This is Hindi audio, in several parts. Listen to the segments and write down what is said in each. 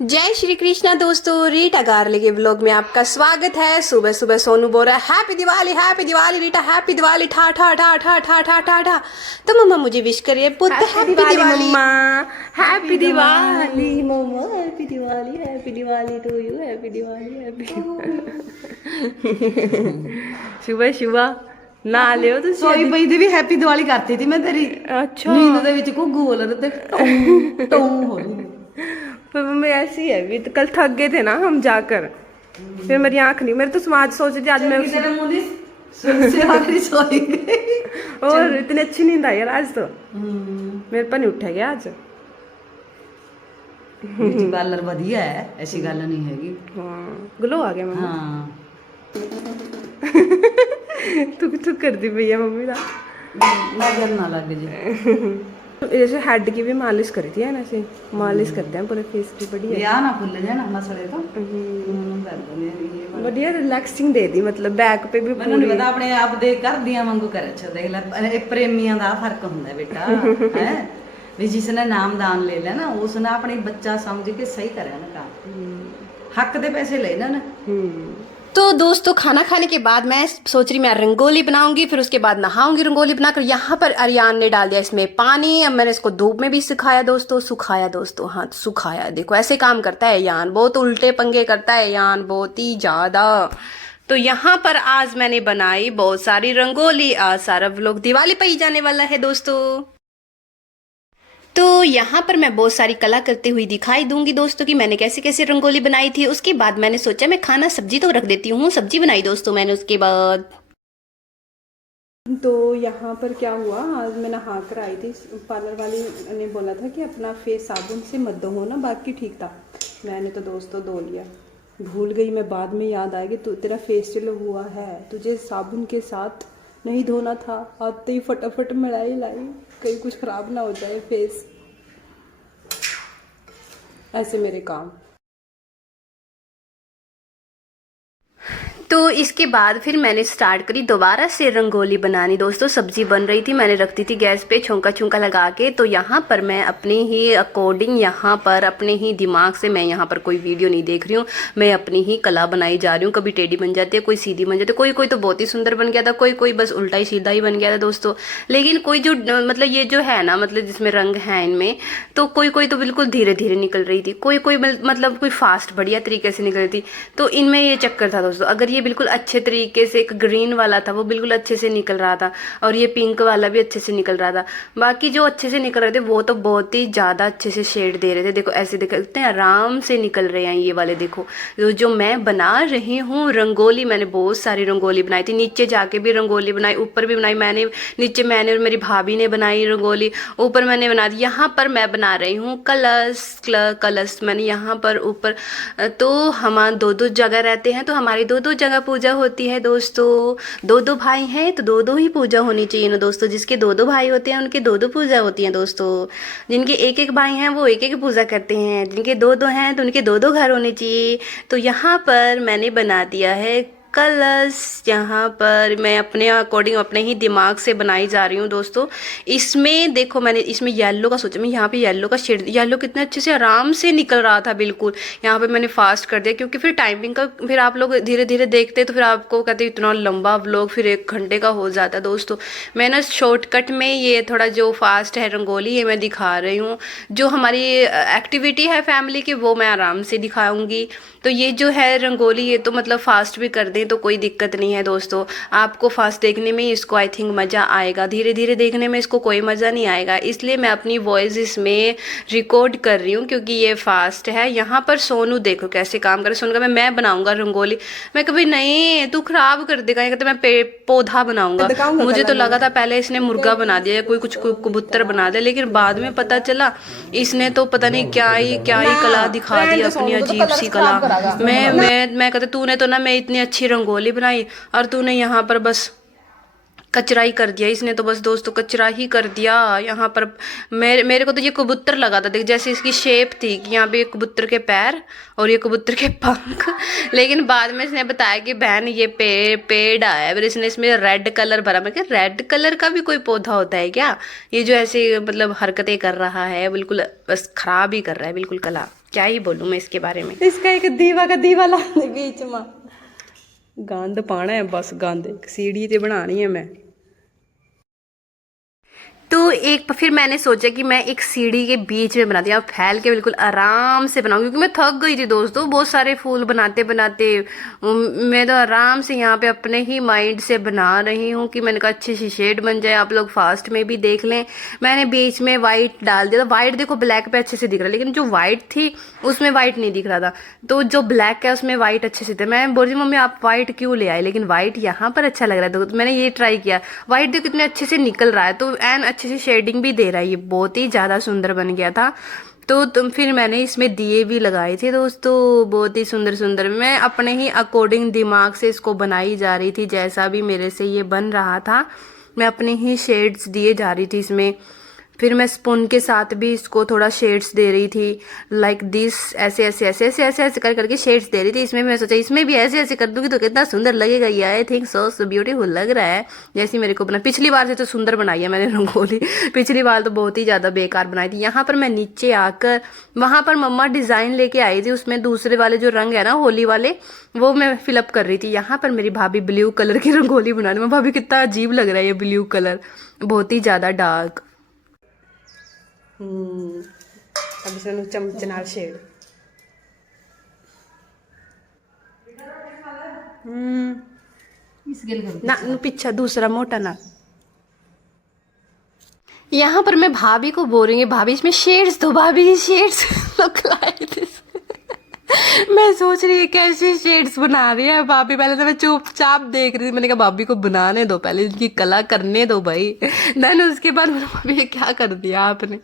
जय श्री कृष्णा दोस्तों, रीटा गार्ले के ब्लॉग में आपका स्वागत है। सुबह सुबह सोनू बोल रहा है हैप्पी दिवाली रीटा, हैप्पी दिवाली ठा ठा ठा ठा ठा ठा ठा ठा। तो मम्मा मुझे विश करिए पुत्र happy Diwali mama, happy Diwali mama, happy Diwali to you, happy Diwali सुबह सुबह ना लियो तो सोई पई दी भी हैप्पी दिवाली करती थी मैं तेरी। अच्छा नींद दे विच घुग्गू बोल रहे थे टों टों हो रही। पर मम्मी ऐसी है भी, तो कल थक गए थे ना हम जाकर, फिर मेरी आंख नहीं, मेरे तो समाज सोच रही थी आज मैं तेरे मुंह दी से आखिरी सोई गई। और इतनी अच्छी नींद आई यार आज तो मेरे पर नहीं उठा गया आज। पार्लर बढ़िया है, ऐसी गल नहीं हैगी। हाँ ग्लो आ गया मम्मी। हाँ तू कर दी भैया मम्मी का नजर ना लग जी। जैसे हेड की भी मालिश करी थी ना, ऐसे मालिश करते हैं पूरे फेस की। बढ़िया या ना खुल जाए ना मसले तो कर देने ये बढ़िया रिलैक्सिंग दे दी, मतलब बैक पे भी ਮੈਨੂੰ ਨਹੀਂ ਪਤਾ ਆਪਣੇ ਆਪ ਦੇ ਕਰਦੀਆਂ ਵਾਂਗੂ ਕਰ। ਅੱਛਾ ਦੇਖ ਲੈ, ਇਹ ਪ੍ਰੇਮੀਆਂ ਦਾ ਫਰਕ ਹੁੰਦਾ ਬੇਟਾ ਹੈ ਵੀ ਜਿਸ ਨੇ ਨਾਮਦਾਨ ਲੈ ਲਿਆ ਨਾ ਉਸ ਨੇ ਆਪਣੇ ਬੱਚਾ ਸਮਝ ਕੇ ਸਹੀ ਕਰਿਆ ਨਾ ਕੰਮ। ਹੱਕ ਦੇ ਪੈਸੇ ਲੈ ਨਾ। तो दोस्तों खाना खाने के बाद मैं सोच रही मैं रंगोली बनाऊंगी, फिर उसके बाद नहाऊंगी रंगोली बनाकर। यहाँ पर अरियान ने डाल दिया इसमें पानी। अब मैंने इसको धूप में भी सुखाया दोस्तों, हाँ सुखाया। देखो ऐसे काम करता है यान, बहुत उल्टे पंगे करता है यान, बहुत ही ज्यादा। तो यहाँ पर आज मैंने बनाई बहुत सारी रंगोली। आज सारा व्लॉग दिवाली पे ही जाने वाला है दोस्तों। तो यहाँ पर मैं बहुत सारी कला करती हुई दिखाई दूंगी दोस्तों कि मैंने कैसे कैसे रंगोली बनाई थी। उसके बाद मैंने सोचा मैं खाना सब्जी तो रख देती हूँ, सब्जी बनाई दोस्तों मैंने उसके बाद। तो यहाँ पर क्या हुआ, आज मैं नहा कर आई थी। पार्लर वाली ने बोला था कि अपना फेस साबुन से मत धो ना, बाकी ठीक था। मैंने तो दोस्तों धो लिया, भूल गई मैं, बाद में याद आएगी तो तेरा फेशियल हुआ है, तुझे साबुन के साथ नहीं धोना था। आते ही फटाफट मलाई लाई, कहीं कुछ खराब ना हो जाए फेस। ऐसे मेरे काम। तो इसके बाद फिर मैंने स्टार्ट करी दोबारा से रंगोली बनानी दोस्तों। सब्जी बन रही थी, मैंने रख दी थी गैस पे छौंका लगा के। तो यहाँ पर मैं अपने ही अकॉर्डिंग, यहाँ पर अपने ही दिमाग से, मैं यहाँ पर कोई वीडियो नहीं देख रही हूँ, मैं अपनी ही कला बनाई जा रही हूँ। कभी टेढ़ी बन जाती है, कोई सीधी बन जाती है, कोई तो बहुत ही सुंदर बन गया था, कोई बस उल्टा ही सीधा ही बन गया था दोस्तों। लेकिन कोई जो मतलब ये जो है ना, मतलब जिसमें रंग है इनमें, तो कोई तो बिल्कुल धीरे धीरे निकल रही थी, कोई मतलब कोई फास्ट बढ़िया तरीके से निकल रही थी। तो इनमें ये चक्कर था दोस्तों। अगर ये बिल्कुल अच्छे तरीके से, एक ग्रीन वाला था वो बिल्कुल अच्छे से निकल रहा था, और ये पिंक वाला भी अच्छे से निकल रहा था। बाकी जो अच्छे से निकल रहे थे वो तो बहुत ही ज़्यादा अच्छे से शेड दे रहे थे। देखो ऐसे दिखते हैं, आराम से निकल रहे हैं ये वाले। देखो जो मैं बना रही हूँ रंगोली, मैंने बहुत सारी रंगोली बनाई थी। नीचे जाके भी रंगोली बनाई, ऊपर भी बनाई मैंने। नीचे मैंने और मेरी भाभी ने बनाई रंगोली, ऊपर मैंने बना दी। यहाँ पर मैं बना रही हूँ कलश मैंने यहाँ पर ऊपर। तो हम दो जगह रहते हैं, तो हमारी दो जगह पूजा होती है दोस्तों। दो भाई हैं तो दो ही पूजा होनी चाहिए ना दोस्तों। जिसके दो भाई होते हैं उनके दो पूजा होती है दोस्तों। जिनके एक भाई हैं वो एक पूजा करते हैं, जिनके दो हैं तो उनके दो घर होने चाहिए। तो यहाँ पर मैंने बना दिया है कलश। यहाँ पर मैं अपने अकॉर्डिंग, अपने ही दिमाग से बनाई जा रही हूँ दोस्तों। इसमें देखो मैंने इसमें येलो का सोचा, मैं यहाँ पे येलो का शेड, येलो कितने अच्छे से आराम से निकल रहा था बिल्कुल। यहाँ पे मैंने फास्ट कर दिया क्योंकि फिर टाइमिंग का, फिर आप लोग धीरे धीरे देखते तो फिर आपको कहते इतना लंबा व्लॉग फिर 1 घंटे का हो जाता दोस्तों। मैं ना शॉर्टकट में ये थोड़ा जो फास्ट है रंगोली ये मैं दिखा रही हूँ। जो हमारी एक्टिविटी है फैमिली की वो मैं आराम से दिखाऊँगी। तो ये जो है रंगोली ये तो मतलब फास्ट भी कर दें तो कोई दिक्कत नहीं है दोस्तों। आपको फास्ट देखने में इसको आई थिंक मज़ा आएगा, धीरे धीरे देखने में इसको कोई मज़ा नहीं आएगा। इसलिए मैं अपनी वॉइस इसमें रिकॉर्ड कर रही हूँ क्योंकि ये फास्ट है। यहाँ पर सोनू देखो कैसे काम करे। सोनू का मैं बनाऊंगा रंगोली। मैं कभी नहीं, तू खराब कर देगा। ये कहते मैं पौधा बनाऊंगा। मुझे तो लगा था पहले इसने मुर्गा बना दिया, कोई कुछ कबूतर बना दिया, लेकिन बाद में पता चला इसने तो पता नहीं क्या ही कला दिखा दी, अपनी अजीब सी कला। मैं कहते तूने तो ना मैं इतनी अच्छी रंगोली बनाई और तूने यहाँ पर बस कचरा ही कर दिया। इसने तो बस दोस्तों कचरा ही कर दिया। यहाँ पर मेरे को तो ये कबूतर लगा था, देख जैसे इसकी शेप थी कि यहाँ पे कबूतर के पैर और ये कबूतर के पंख। लेकिन बाद में इसने बताया कि बहन ये पेड़ आया, फिर इसने इसमें रेड कलर भरा। मैं क्या रेड कलर का भी कोई पौधा होता है क्या? ये जो ऐसे मतलब हरकतें कर रहा है बिल्कुल बस खराब ही कर रहा है बिल्कुल कला। क्या ही बोलूँ मैं इसके बारे में। इसका एक दीवा का दीवा ला दे बीच में, गंद पाना है बस, गंद एक सीढ़ी ते बनानी है मैं। तो एक फिर मैंने सोचा कि मैं एक सीढ़ी के बीच में बनाती हूँ, फैल के बिल्कुल आराम से बनाऊँ, क्योंकि मैं थक गई थी दोस्तों बहुत सारे फूल बनाते बनाते। मैं तो आराम से यहाँ पे अपने ही माइंड से बना रही हूँ कि मैंने कहा अच्छी सी शेड बन जाए, आप लोग फास्ट में भी देख लें। मैंने बीच में वाइट डाल दिया था, वाइट देखो ब्लैक पे अच्छे से दिख रहा है, लेकिन जो वाइट थी उसमें वाइट नहीं दिख रहा था, तो जो ब्लैक है उसमें वाइट अच्छे से थे। मैं बोल रही मम्मी आप वाइट क्यों ले आए, लेकिन वाइट यहाँ पर अच्छा लग रहा था, तो मैंने ये ट्राई किया। वाइट देखो कितने अच्छे से निकल रहा है, तो एन अच्छे से शेडिंग भी दे रहा है, ये बहुत ही ज़्यादा सुंदर बन गया था। तो तुम फिर मैंने इसमें दिए भी लगाए थे दोस्तों, बहुत ही सुंदर सुंदर। मैं अपने ही अकॉर्डिंग दिमाग से इसको बनाई जा रही थी, जैसा भी मेरे से ये बन रहा था मैं अपने ही शेड्स दिए जा रही थी इसमें। फिर मैं स्पून के साथ भी इसको थोड़ा शेड्स दे रही थी, लाइक दिस, ऐसे ऐसे ऐसे ऐसे ऐसे ऐसे कर करके शेड्स दे रही थी इसमें। मैं सोचा इसमें भी ऐसे ऐसे कर दूंगी तो कितना सुंदर लगेगा ये, आई थिंक सो ब्यूटीफुल लग रहा है जैसी मेरे को बना। पिछली बार से तो सुंदर बनाई है मैंने रंगोली, पिछली बार तो बहुत ही ज़्यादा बेकार बनाई थी। यहाँ पर मैं नीचे आकर, वहाँ पर मम्मा डिज़ाइन लेके आई थी, उसमें दूसरे वाले जो रंग है ना होली वाले, वो मैं फिलअप कर रही थी। यहाँ पर मेरी भाभी ब्लू कलर की रंगोली बना रही है। भाभी कितना अजीब लग रहा है ये ब्लू कलर, बहुत ही ज़्यादा डार्क। अब इसमें चमच नाल शेड। ना पीछा दूसरा मोटा ना। यहाँ पर मैं भाभी को बोल रही हूँ भाभी इसमें शेड्स दो, भाभी शेड्स लाए थे। मैं सोच रही है कैसे शेड्स बना रही है भाभी, पहले तो मैं चुपचाप देख रही थी, मैंने कहा भाभी को बनाने दो पहले, इनकी कला करने दो भाई। देन उसके बाद भाभी क्या कर दिया आपने,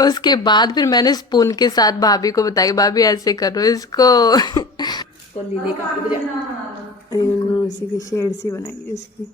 उसके बाद फिर मैंने स्पून के साथ भाभी को बताया भाभी ऐसे करो इसको। तो लीले का उसी की शेड सी बनाई उसकी,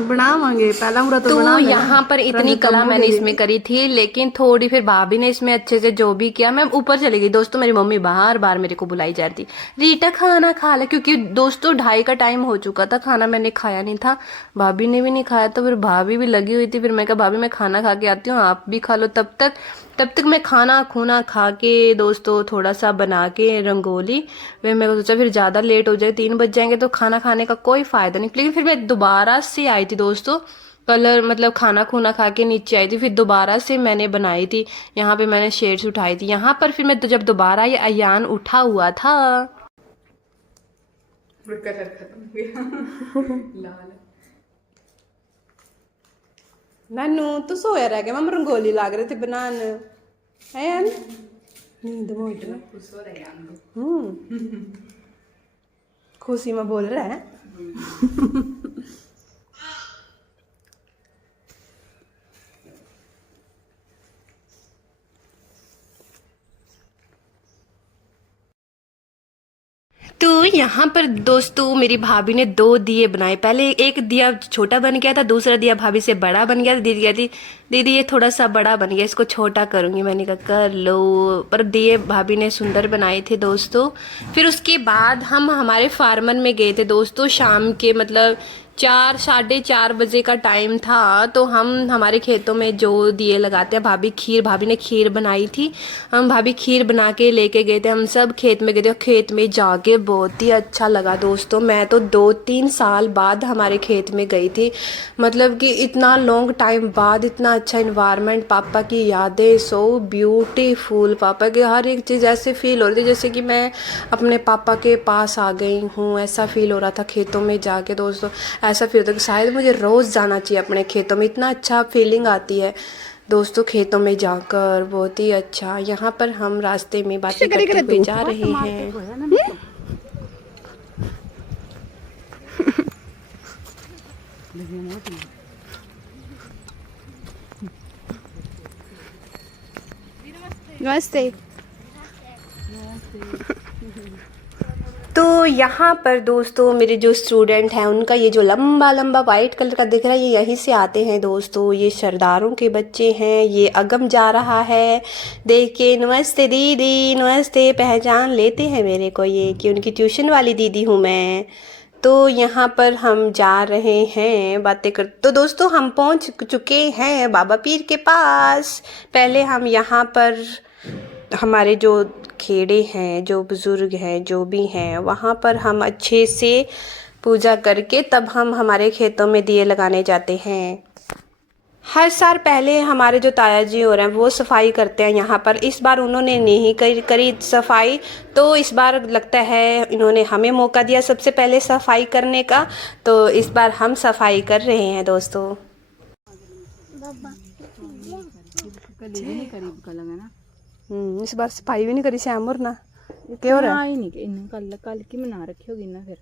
बनावांगे पहला पूरा तो बना। यहाँ पर इतनी कला मैंने इसमें करी थी, लेकिन थोड़ी फिर भाभी ने इसमें अच्छे से जो भी किया, मैं ऊपर चली गई दोस्तों। मेरी मम्मी बार बार मेरे को बुलाई जा रही थी, रीटा खाना खा ले, क्योंकि दोस्तों 2:30 का टाइम हो चुका था, खाना मैंने खाया नहीं था, भाभी ने भी नहीं खाया, तो फिर भाभी भी लगी हुई थी। फिर मैं कहा भाभी मैं खाना खा के आती हूँ, आप भी खा लो तब तक मैं खाना खूना खा के दोस्तों थोड़ा सा बना के रंगोली। फिर मेरे को सोचा फिर ज़्यादा लेट हो जाए, 3 बज जाएंगे तो खाना खाने का कोई फ़ायदा नहीं। लेकिन फिर मैं दोबारा से आई थी दोस्तों, कलर मतलब खाना खूना खा के नीचे आई थी, फिर दोबारा से मैंने बनाई थी। यहाँ पे मैंने शेड्स उठाई थी। यहाँ पर फिर मैं जब दोबारा ये अयान उठा हुआ था, नानू तू सोया रह गया, मम रंगोली लाग रहे थे बनाने है यार, नींद मोट खुशी में बोल रहा है। तो यहाँ पर दोस्तों मेरी भाभी ने 2 दिए बनाए। पहले एक दिया छोटा बन गया था, दूसरा दिया भाभी से बड़ा बन गया था। दीदी कहती दीदी ये थोड़ा सा बड़ा बन गया, इसको छोटा करूँगी। मैंने कहा कर लो, पर दिए भाभी ने सुंदर बनाए थे दोस्तों। फिर उसके बाद हम हमारे फार्मर में गए थे दोस्तों, शाम के मतलब 4 साढ़े 4 बजे का टाइम था। तो हम हमारे खेतों में जो दिए लगाते हैं, भाभी ने खीर बनाई थी, हम भाभी खीर बना के लेके गए थे। हम सब खेत में गए थे, खेत में जाके बहुत ही अच्छा लगा दोस्तों। मैं तो 2-3 साल बाद हमारे खेत में गई थी, मतलब कि इतना लॉन्ग टाइम बाद इतना अच्छा इन्वायरमेंट, पापा की यादें सो ब्यूटीफुल। पापा की हर एक चीज़ ऐसे फील हो रही थी जैसे कि मैं अपने पापा के पास आ गई हूँ, ऐसा फील हो रहा था खेतों में जाके दोस्तों। ऐसा फील होता है कि शायद मुझे रोज़ जाना चाहिए अपने खेतों में, इतना अच्छा फीलिंग आती है दोस्तों खेतों में जाकर, बहुत ही अच्छा। यहाँ पर हम रास्ते में बातें करते हुए जा रहे हैं। नमस्ते। तो यहाँ पर दोस्तों मेरे जो स्टूडेंट हैं उनका ये जो लंबा लंबा वाइट कलर का दिख रहा है, ये यहीं से आते हैं दोस्तों। ये सरदारों के बच्चे हैं। ये अगम जा रहा है, देखिए। नमस्ते दीदी, नमस्ते। पहचान लेते हैं मेरे को ये कि उनकी ट्यूशन वाली दीदी हूँ मैं। तो यहाँ पर हम जा रहे हैं बातें कर। तो दोस्तों हम पहुँच चुके हैं बाबा पीर के पास। पहले हम यहाँ पर हमारे जो खेड़े हैं, जो बुज़ुर्ग हैं, जो भी हैं, वहाँ पर हम अच्छे से पूजा करके तब हम हमारे खेतों में दिए लगाने जाते हैं। हर साल पहले हमारे जो ताया जी हो रहे हैं वो सफाई करते हैं यहाँ पर। इस बार उन्होंने नहीं करी सफाई, तो इस बार लगता है इन्होंने हमें मौका दिया सबसे पहले सफाई करने का, तो इस बार हम सफाई कर रहे हैं दोस्तों। इस बार सफाई भी नहीं करी श्याम और ना, क्या हो रहा है? नहीं कल की मना रखी होगी ना, फिर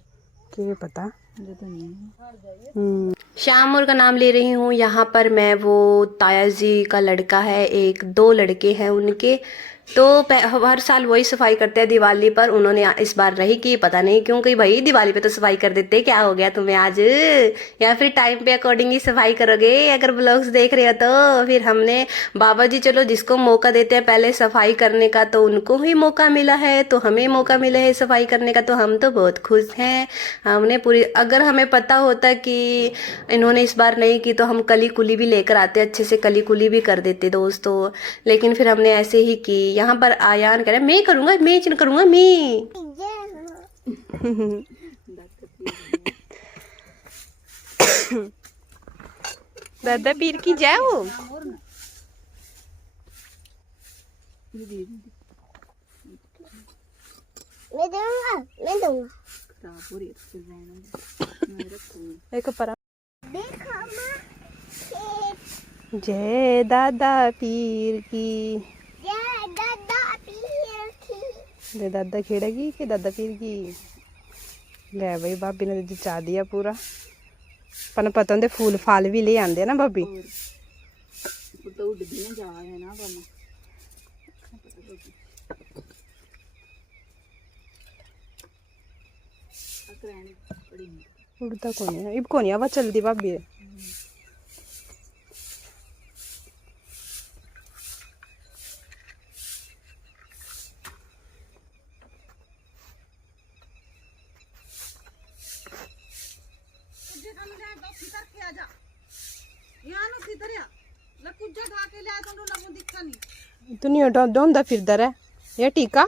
क्या पता। मुझे तो नहीं। श्याम और का नाम ले रही हूँ यहाँ पर मैं। वो ताया जी का लड़का है, एक 2 लड़के हैं उनके, तो हर साल वही सफाई करते हैं दिवाली पर। उन्होंने इस बार नहीं की, पता नहीं क्यों, कि भाई दिवाली पे तो सफाई कर देते, क्या हो गया तुम्हें आज, या फिर टाइम पे अकॉर्डिंग ही सफाई करोगे अगर ब्लॉग्स देख रहे हो तो। फिर हमने बाबा जी चलो जिसको मौका देते हैं पहले सफाई करने का, तो उनको ही मौका मिला है, तो हमें मौका मिला है सफाई करने का, तो हम तो बहुत खुश हैं। हमने पूरी, अगर हमें पता होता कि इन्होंने इस बार नहीं की तो हम कली कुली भी लेकर आते, अच्छे से कली कुली भी कर देते दोस्तों, लेकिन फिर हमने ऐसे ही की। यहाँ पर आयान कह रहा है मैं करूँगा, मैं करूँगा मैं। दादा पीर की जय हो। मैं दूंगा एक पर जय दादा पीर की, जय दादा खेड़ेगी कि दादा पीर की। ले भाई भाभी ने जचा दिया पूरा, पर पता होंगे फूल फाल भी ले आंदे ना भाभी। उड़ता कौन है इब, कौन हवा चलती भाभी। तू नहीं ढोंदा फिरदा रहा ये टीका।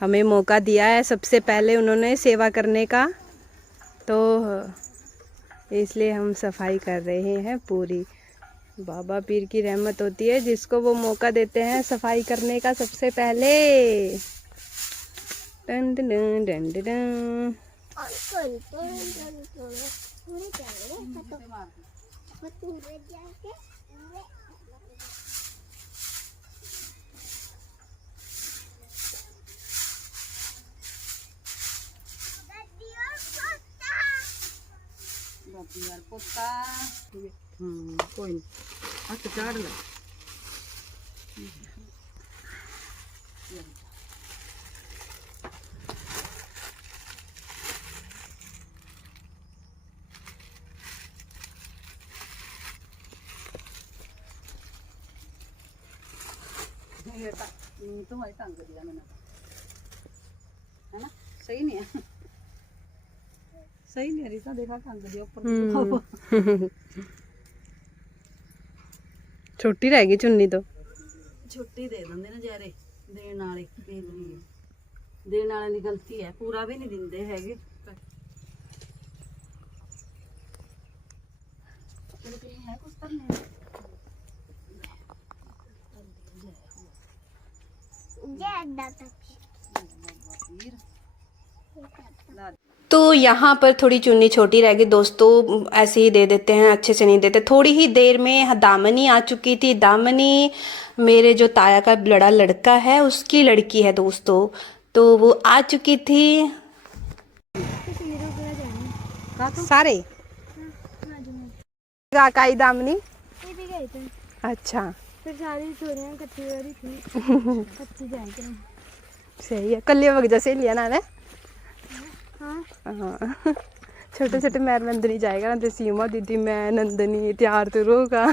हमें मौका दिया है सबसे पहले उन्होंने सेवा करने का, तो इसलिए हम सफाई कर रहे हैं पूरी। बाबा पीर की रहमत होती है जिसको वो मौका देते हैं सफाई करने का सबसे पहले। Done done done done done. कोई नहीं हाथ चाड़ ले। तो वही तंग दिया मैंने, है ना? सही नहीं है, सही नहीं रीता, देखा तंग दिया ऊपर। छोटी रहेगी चुन्नी तो छुट्टी दे देंगे ना जारे देने वाले, देने वाले की गलती है, पूरा भी नहीं दिंदे हैगे। तो यहाँ पर थोड़ी चुन्नी छोटी रह गई दोस्तों, ऐसे ही दे देते हैं, अच्छे से नहीं देते। थोड़ी ही देर में दामिनी आ चुकी थी। दामिनी मेरे जो ताया का बड़ा लड़का है उसकी लड़की है दोस्तों, तो वो आ चुकी थी। सारे काई दामिनी अच्छा, फिर सारी छोरियां इकट्ठी हो रही थी, अच्छी जाएंगे। सही है, कल वक्त जैसे लिया ना हाँ छोटे छोटे मैं नंदनी जाएगा ना, सीमा दीदी मैं नंदनी तैयार तो रोगा।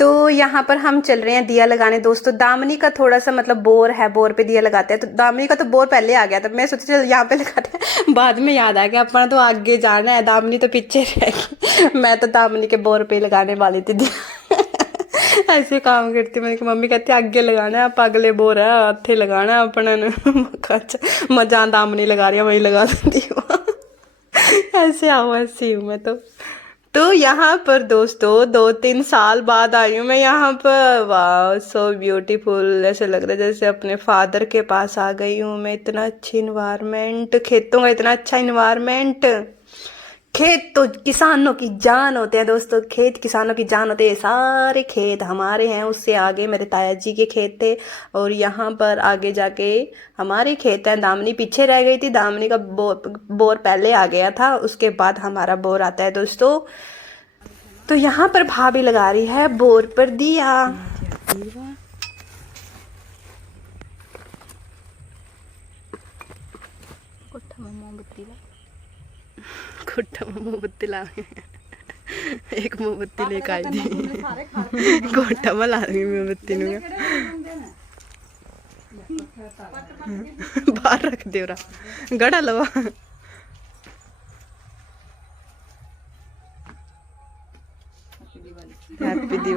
तो यहाँ पर हम चल रहे हैं दिया लगाने दोस्तों। दामिनी का थोड़ा सा मतलब बोर है, बोर पे दिया लगाते हैं। तो दामिनी का तो बोर पहले आ गया था, मैं सोची चल यहाँ पे लगाते हैं, बाद में याद आ गया अपना तो आगे जाना है, दामिनी तो पीछे रह गई। मैं तो दामिनी के बोर पे लगाने वाली थी दिया। ऐसे काम करती मैंने कहा, मम्मी कहती आगे लगाना है, आप अगले बोर है हाथे लगाना है अपना मैं जहाँ दामिनी लगा रही है वही लगा देती हूँ। ऐसे आओ, ऐसी हूँ मैं तो यहाँ पर दोस्तों 2-3 साल बाद आई हूँ मैं यहाँ पर। वाह सो ब्यूटीफुल, ऐसे लग रहा है जैसे अपने फादर के पास आ गई हूँ मैं। इतना अच्छी इन्वायरमेंट, खेतों का इतना अच्छा इन्वायरमेंट। खेत तो किसानों की जान होते हैं दोस्तों, खेत किसानों की जान होते हैं। सारे खेत हमारे हैं, उससे आगे मेरे ताया जी के खेत थे और यहाँ पर आगे जाके हमारे खेत हैं। दामिनी पीछे रह गई थी, दामिनी का बोर पहले आ गया था, उसके बाद हमारा बोर आता है दोस्तों। तो यहाँ पर भाभी लगा रही है बोर पर दिया। कोठा में मोमबत्ती ला एक मोमबत्ती लेके आई थी, कोठा में ला रही मोमबत्ती बाहर रख दे गड़ा लवा।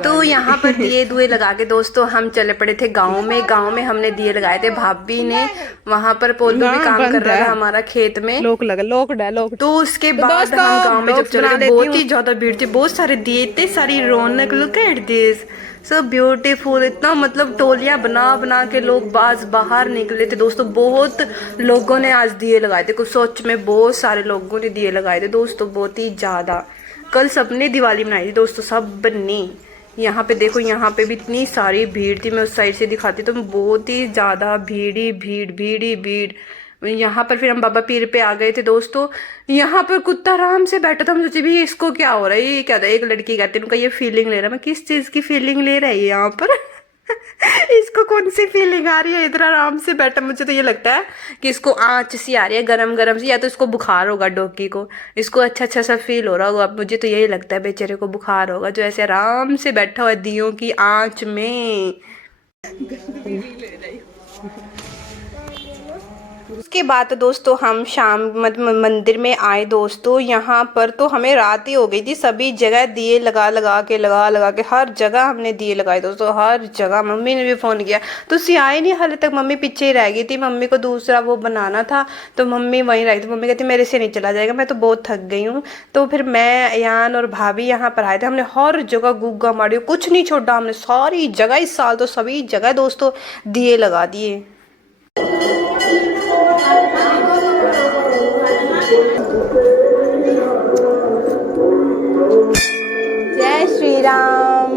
तो यहाँ पर दिए दुए लगा के दोस्तों हम चले पड़े थे गांव में। गांव में हमने दिए लगाए थे, भाभी ने वहां पर पोलू भी काम कर रहा था हमारा खेत में। लोक तो उसके बाद हम गांव में जब चले थे बहुत ही ज्यादा भीड़ थी, बहुत सारे दिए, इतनी सारी रौनक। Look at this so beautiful, इतना मतलब टोलियां बना बना के लोग बाहर निकले थे दोस्तों। बहुत लोगों ने आज दिए लगाए थे, कुछ सोच में बहुत सारे लोगों ने दिए लगाए थे दोस्तों, बहुत ही ज्यादा। कल सबने दिवाली मनाई थी दोस्तों, सब ने। यहाँ पे देखो, यहाँ पे भी इतनी सारी भीड़ थी, मैं उस साइड से दिखाती तो बहुत ही ज्यादा भीड़ ही भीड़, भीड़ ही भीड़। यहाँ पर फिर हम बाबा पीर पे आ गए थे दोस्तों। यहाँ पर कुत्ता आराम से बैठा था, हम सोचे भी इसको क्या हो रहा है, ये क्या था। एक लड़की कहती है उनका ये फीलिंग ले रहा है। मैं किस चीज की फीलिंग ले रहा है यहाँ पर? इसको कौन सी फीलिंग आ रही है, इधर आराम से बैठा। मुझे तो ये लगता है कि इसको आँच सी आ रही है, गरम गरम सी, या तो इसको बुखार होगा डॉगी को, इसको अच्छा अच्छा सा फील हो रहा होगा। अब मुझे तो यही लगता है बेचारे को बुखार होगा, जो ऐसे आराम से बैठा हुआ है दियों की आँच में। उसके बाद तो दोस्तों हम शाम मंदिर में आए दोस्तों। यहाँ पर तो हमें रात ही हो गई थी, सभी जगह दिए लगा के हर जगह हमने दिए लगाए दोस्तों, हर जगह। मम्मी ने भी फ़ोन किया तो उसी आए नहीं, हाले तक मम्मी पीछे ही रह गई थी। मम्मी को दूसरा वो बनाना था तो मम्मी वहीं रही थी। मम्मी कहती मेरे से नहीं चला जाएगा, मैं तो बहुत थक गई हूँ। तो फिर मैं, यान और भाभी यहाँ पर आए थे। हमने हर जगह गुग्गा मारी, कुछ नहीं छोड़ा हमने, सारी जगह। इस साल तो सभी जगह दोस्तों दिए लगा दिए। जय श्री राम।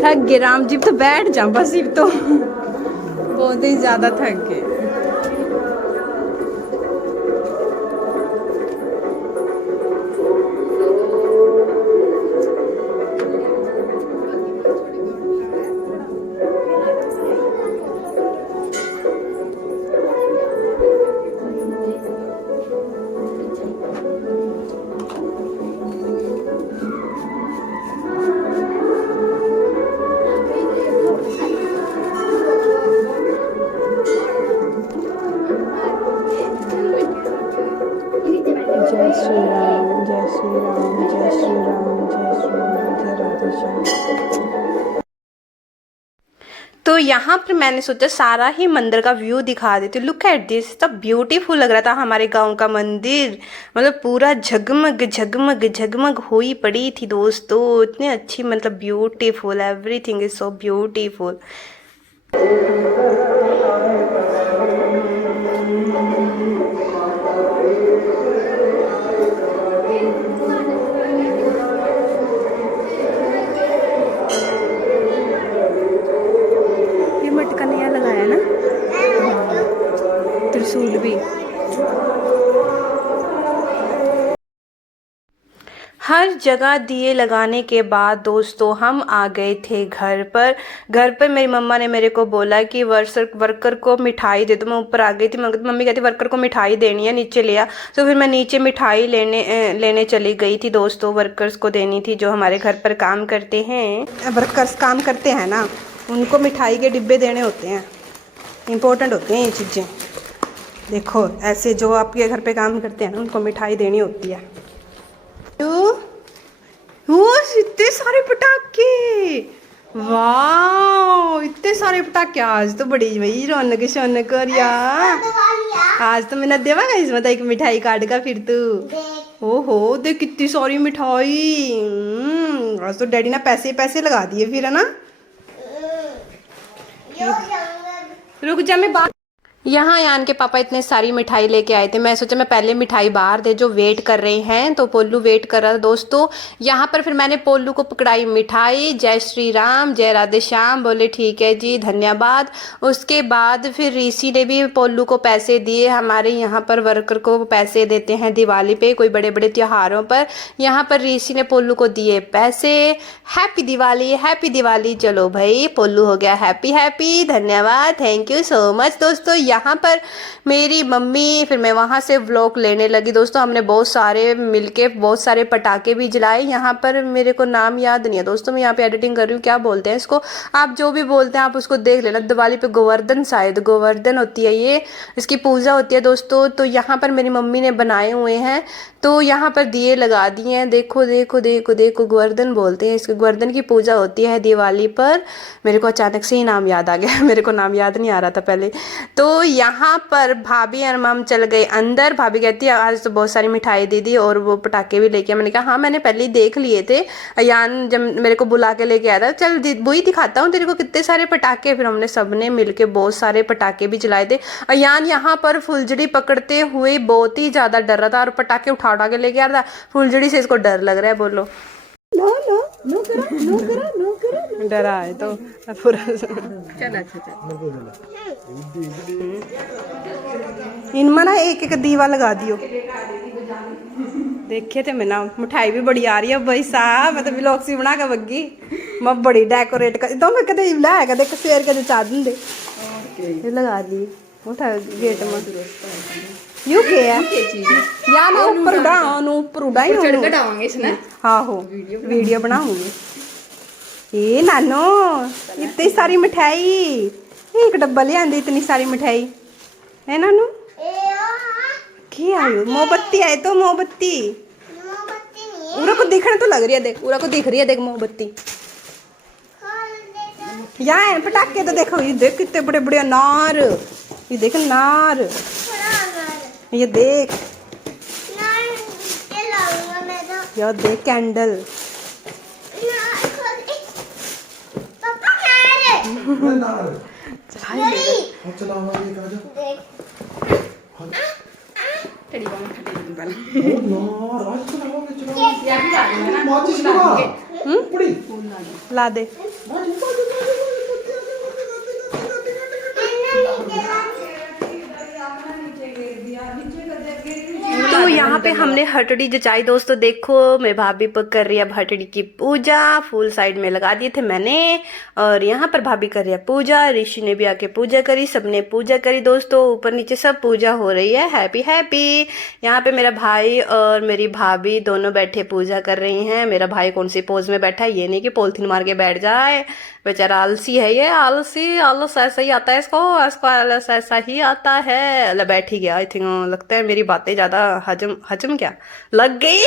थक गए राम जी, तो बैठ जा बस, इब तो बहुत ही ज्यादा थक गए। जय श्री राम, जय श्री राम, जय श्री राम, जय श्री राम, जय राधे श्याम। तो यहाँ पर मैंने सोचा सारा ही मंदिर का व्यू दिखा देती हूँ। लुक एट दिस, इतना ब्यूटीफुल लग रहा था हमारे गांव का मंदिर, मतलब पूरा झगमग झगमग झगमग हुई पड़ी थी दोस्तों। इतनी अच्छी, मतलब beautiful, everything is so beautiful. मटका नया लगाया ना, त्रिशूल भी। हर जगह दिए लगाने के बाद दोस्तों हम आ गए थे घर पर। घर पर मेरी मम्मा ने मेरे को बोला कि वर्कर को मिठाई दे दो। मैं ऊपर आ गई थी, मम्मी कहती वर्कर को मिठाई देनी है, नीचे ले आ। तो फिर मैं नीचे मिठाई लेने चली गई थी दोस्तों। वर्कर्स को देनी थी जो हमारे घर पर काम करते हैं। वर्कर्स काम करते हैं ना, उनको मिठाई के डिब्बे देने होते हैं, इम्पोर्टेंट होते हैं ये चीज़ें। देखो ऐसे जो आपके घर पे काम करते हैं ना, उनको मिठाई देनी होती है। वो इतने सारे पटाखे, वाह इतने सारे पटाखे। आज तो बड़ी भाई रौनक शौनक और यार, आज तो मैंने देवागा इसमें एक मिठाई काट का फिर तू। ओहो देख कितनी सारी मिठाई। आज तो डैडी ने पैसे पैसे लगा दिए फिर, है ना। रुक जा मैं बात। यहाँ यान के पापा इतने सारी मिठाई लेके आए थे। मैं सोचा मैं पहले मिठाई बाहर दे, जो वेट कर रहे हैं। तो पोल्लू वेट कर रहा था दोस्तों। यहाँ पर फिर मैंने पोल्लू को पकड़ाई मिठाई। जय श्री राम, जय राधे श्याम, बोले ठीक है जी धन्यवाद। उसके बाद फिर ऋषि ने भी पोल्लू को पैसे दिए। हमारे यहाँ पर वर्कर को पैसे देते हैं दिवाली पे, कोई बड़े बड़े त्योहारों पर। यहाँ पर ऋषि ने पोल्लू को दिए पैसे। Happy Diwali, happy Diwali. चलो भाई पोल्लू हो गया हैप्पी हैप्पी, धन्यवाद, थैंक यू सो मच दोस्तों। यहाँ पर मेरी मम्मी, फिर मैं वहाँ से व्लॉग लेने लगी दोस्तों। हमने बहुत सारे मिलके बहुत सारे पटाखे भी जलाए। यहाँ पर मेरे को नाम याद नहीं है दोस्तों, मैं यहाँ पे एडिटिंग कर रही हूँ, क्या बोलते हैं इसको, आप जो भी बोलते हैं आप उसको देख लेना। दिवाली पे गोवर्धन, शायद गोवर्धन होती है ये, इसकी पूजा होती है दोस्तों। तो यहाँ पर मेरी मम्मी ने बनाए हुए हैं, तो यहाँ पर दिए लगा दिए हैं। देखो देखो देखो देखो, गोवर्धन बोलते हैं इसको, गोवर्धन की पूजा होती है दिवाली पर। मेरे को अचानक से ही नाम याद आ गया, मेरे को नाम याद नहीं आ रहा था पहले। तो यहाँ पर भाभी और मम चल गए अंदर। भाभी कहती है आज तो बहुत सारी मिठाई दे दी और वो पटाखे भी लेके। मैंने कहा हाँ मैंने पहले ही देख लिए थे, अयान जब मेरे को बुला के लेके आया था, चल वही दिखाता हूँ तेरे को कितने सारे पटाखे। फिर हमने सबने मिलके बहुत सारे पटाखे भी जलाए थे। अयान यहाँ पर फुलझड़ी पकड़ते हुए बहुत ही ज्यादा डर रहा था और पटाखे उठा के लेके आ रहा था। फुलझड़ी से इसको डर लग रहा है, बोलो नो नो नो करो नो करो नो करो। डरा है तो पूरा। चल अच्छा इनमें ना एक एक दीवा लगा दियो। देखे थे मैं ना, मिठाई भी बड़ी आ रही है भाई साहब। मैं तो व्लॉग सी बना के बग्गी, मैं बड़ी डेकोरेट कर तो मैं कदे लाया कदे सवेर कदे चादन दे ये लगा दी उठा गेट में। यू के है या ना ऊपर उड़ाई चढ़ के डालेंगे इसमें। हाँ हो वीडियो बनाऊंगी। ये नानो इतनी सारी मिठाई, एक डब्बा ले आंदी इतनी सारी मिठाई है नानू। क्या आयु मोमबत्ती आए तो मोमबत्ती उरा को दिखने तो लग रही है, देख उरा को दिख रही है, देख मोमबत्ती। यहाँ पटाखे तो देखो, ये देख कितने बड़े बड़े अनार, ये देख नार, ये देख यार देख कैंडल। ला दे तो यहाँ पे हमने हटड़ी जचाई दोस्तों। देखो मेरी भाभी कर रही है अब हटड़ी की पूजा। फूल साइड में लगा दिए थे मैंने और यहाँ पर भाभी कर रही है पूजा। ऋषि ने भी आके पूजा करी, सबने पूजा करी दोस्तों। ऊपर नीचे सब पूजा हो रही है, हैप्पी हैप्पी। यहाँ पे मेरा भाई और मेरी भाभी दोनों बैठे पूजा कर रही हैं। मेरा भाई कौन सी पोज में बैठा है, ये नहीं कि पॉलिथीन मार के बैठ जाए, बेचारा आलसी है ये। आलसी आलस ऐसा ही आता है इसको आलस ऐसा ही आता है। अल्लाह बैठ ही गया, आई थिंक लगता है मेरी बातें ज्यादा हजम क्या लग गई।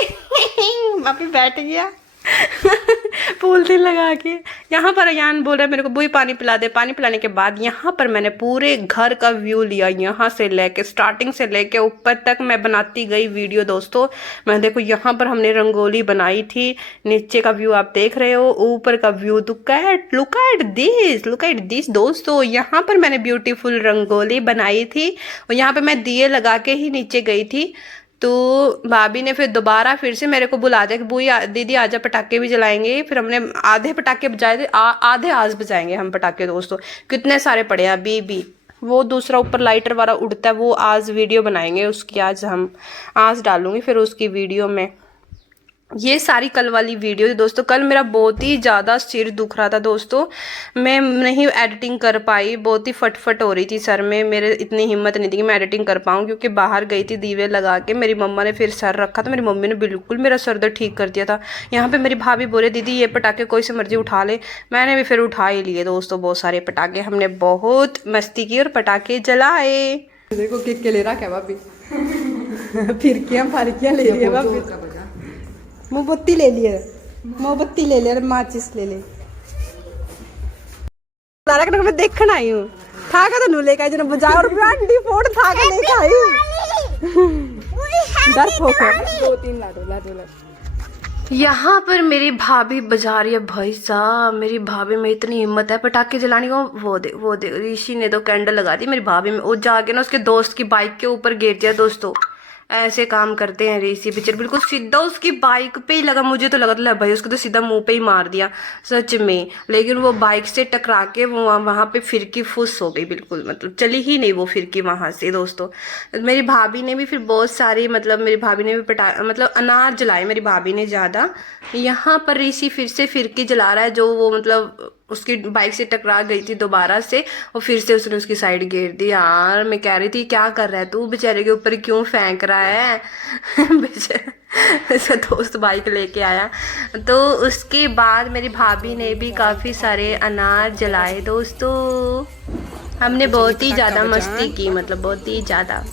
वापस बैठ गया पॉलिथीन लगा के। यहाँ पर अयान बोल रहा है मेरे को बुई पानी पिला दे। पानी पिलाने के बाद यहाँ पर मैंने पूरे घर का व्यू लिया, यहाँ से लेके स्टार्टिंग से लेके ऊपर तक मैं बनाती गई वीडियो दोस्तों। मैं देखो यहाँ पर हमने रंगोली बनाई थी, नीचे का व्यू आप देख रहे हो, ऊपर का व्यू लुक एट दिस दोस्तों। यहाँ पर मैंने ब्यूटीफुल रंगोली बनाई थी और यहाँ पर मैं दिए लगा के ही नीचे गई थी। तो भाभी ने फिर दोबारा फिर से मेरे को बुला दिया कि बुई दीदी आजा पटाखे भी जलाएंगे। फिर हमने आधे पटाखे बजाए थे, आधे आज बजाएंगे हम पटाखे दोस्तों। कितने सारे पड़े हैं अभी भी। वो दूसरा ऊपर लाइटर वाला उड़ता है, वो आज वीडियो बनाएंगे उसकी, आज डालूंगी फिर उसकी वीडियो में। ये सारी कल वाली वीडियो दोस्तों। कल मेरा बहुत ही ज़्यादा सिर दुख रहा था दोस्तों, मैं नहीं एडिटिंग कर पाई, बहुत ही फटफट हो रही थी सर में, मेरे इतनी हिम्मत नहीं थी कि मैं एडिटिंग कर पाऊँ, क्योंकि बाहर गई थी दीवे लगा के, मेरी मम्मा ने फिर सर रखा था, मेरी मम्मी ने बिल्कुल मेरा सर दर्द ठीक कर दिया था। यहाँ पे मेरी भाभी बोले दीदी ये पटाखे कोई से मर्जी उठा ले, मैंने भी फिर उठा ही लिए दोस्तों बहुत सारे पटाखे, हमने बहुत मस्ती की और पटाखे जलाए। देखो केक के ले रहा क्या भाभी फिरकियाँ फारकियाँ ले रही है भाभी, मोमबत्ती ले लिए, मोमबत्ती ले ले, माचिस ले ले। सारा का मैं देखने आई हूँ, था का तो नू लेके आई, जना बजा और ब्रांडी फोड़ था का लेके आई डर फोकर 2-3 लाडो। यहाँ पर मेरी भाभी बजा रही है, भाई साहब मेरी भाभी में इतनी हिम्मत है पटाखे जलाने को। वो दे ऋषि ने तो कैंडल लगा दी मेरी भाभी में, वो जाके ना उसके दोस्त की बाइक के ऊपर गिर दिया दोस्तों। ऐसे काम करते हैं ऋषि पिक्चर, बिल्कुल सीधा उसकी बाइक पे ही लगा, मुझे तो लगा था भाई उसको तो सीधा मुंह पे ही मार दिया सच में, लेकिन वो बाइक से टकरा के वो वहाँ पे फिरकी फुस हो गई बिल्कुल, मतलब चली ही नहीं वो फिरकी वहाँ से दोस्तों। मेरी भाभी ने भी फिर बहुत सारी, मतलब मेरी भाभी ने भी मतलब अनार जलाए मेरी भाभी ने ज़्यादा। यहाँ पर ऋषि फिर से फिरकी जला रहा है, जो वो मतलब उसकी बाइक से टकरा गई थी दोबारा से, और फिर से उसने उसकी साइड घेर दी। यार मैं कह रही थी क्या कर रहा है तू, बेचारे के ऊपर क्यों फेंक रहा है बेचारा इसका दोस्त बाइक लेके आया। तो उसके बाद मेरी भाभी ने भी काफ़ी सारे अनार जलाए दोस्तों, हमने बहुत ही ज़्यादा मस्ती की, मतलब बहुत ही ज़्यादा।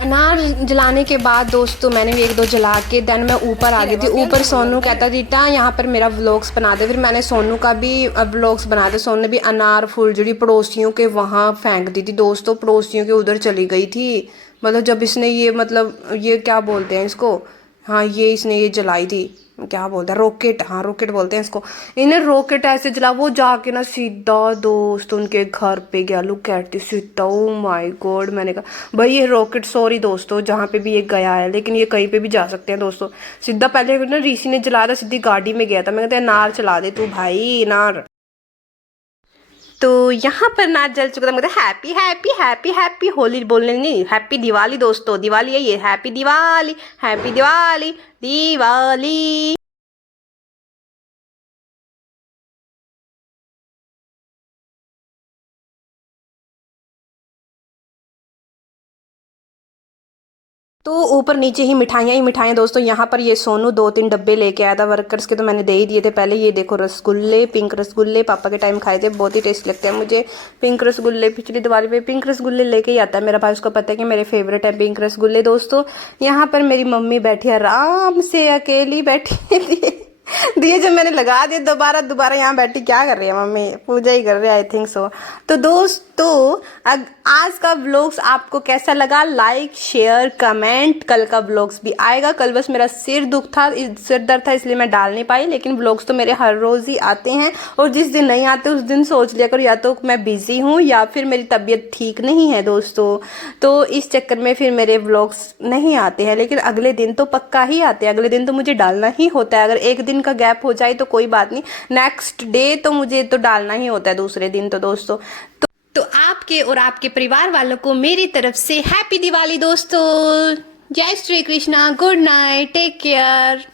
अनार जलाने के बाद दोस्तों मैंने भी 1-2 जला के देन मैं ऊपर आ गई थी। ऊपर सोनू कहता रीटा यहाँ पर मेरा व्लॉग्स बना दे, फिर मैंने सोनू का भी व्लॉग्स बना दे। सोनू ने भी अनार फुलझड़ी पड़ोसियों के वहाँ फेंक दी थी दोस्तों, पड़ोसियों के उधर चली गई थी, मतलब जब इसने ये मतलब ये क्या बोलते हैं इसको, हाँ ये इसने ये जलाई थी, क्या बोलते हैं रॉकेट, हाँ रॉकेट बोलते हैं इसको, इन्हें रॉकेट ऐसे जला, वो जाके ना सीधा दोस्त उनके घर पे गया, लुक एट दिस सीधा, ओ माय गॉड। मैंने कहा भाई ये रॉकेट, सॉरी दोस्तों जहाँ पे भी ये गया है, लेकिन ये कहीं पे भी जा सकते हैं दोस्तों। सीधा पहले ना ऋषि ने जलाया था, सीधी गाड़ी में गया था, मैं कहता अनार चला दे तू भाई अनार। तो यहाँ पर नाच जल चुका था, मतलब happy happy happy happy Holi बोलने नहीं, हैप्पी दिवाली दोस्तों, दिवाली है ये, हैप्पी दिवाली हैप्पी दिवाली दिवाली। तो ऊपर नीचे ही मिठाइयाँ दोस्तों। यहाँ पर ये सोनू 2-3 डब्बे लेके आया था वर्कर्स के, तो मैंने दे ही दिए थे पहले। ये देखो रसगुल्ले, पिंक रसगुल्ले, पापा के टाइम खाए थे, बहुत ही टेस्ट लगते हैं मुझे पिंक रसगुल्ले। पिछली दिवाली पे पिंक रसगुल्ले लेके ही आता है मेरा भाई, उसको पता है कि मेरे फेवरेट है पिंक रसगुल्ले दोस्तों। यहाँ पर मेरी मम्मी बैठी आराम से अकेली बैठी थी दिए जब मैंने लगा दिए दोबारा यहाँ बैठी क्या कर रही है मम्मी, पूजा ही कर रही है आई थिंक सो। तो दोस्तों आज का व्लॉग्स आपको कैसा लगा, लाइक शेयर कमेंट। कल का व्लॉग्स भी आएगा, कल बस मेरा सिर दर्द था इसलिए मैं डाल नहीं पाई, लेकिन व्लॉग्स तो मेरे हर रोज ही आते हैं। और जिस दिन नहीं आते उस दिन सोच लिया करो या तो मैं बिजी हूँ या फिर मेरी तबीयत ठीक नहीं है दोस्तों, तो इस चक्कर में फिर मेरे व्लॉग्स नहीं आते हैं। लेकिन अगले दिन तो पक्का ही आते हैं, अगले दिन तो मुझे डालना ही होता है। अगर एक दिन का गैप हो जाए तो कोई बात नहीं, नेक्स्ट डे तो मुझे तो डालना ही होता है दूसरे दिन तो दोस्तों। तो आपके और आपके परिवार वालों को मेरी तरफ से हैप्पी दिवाली दोस्तों। जय Shri Krishna, good night, take care.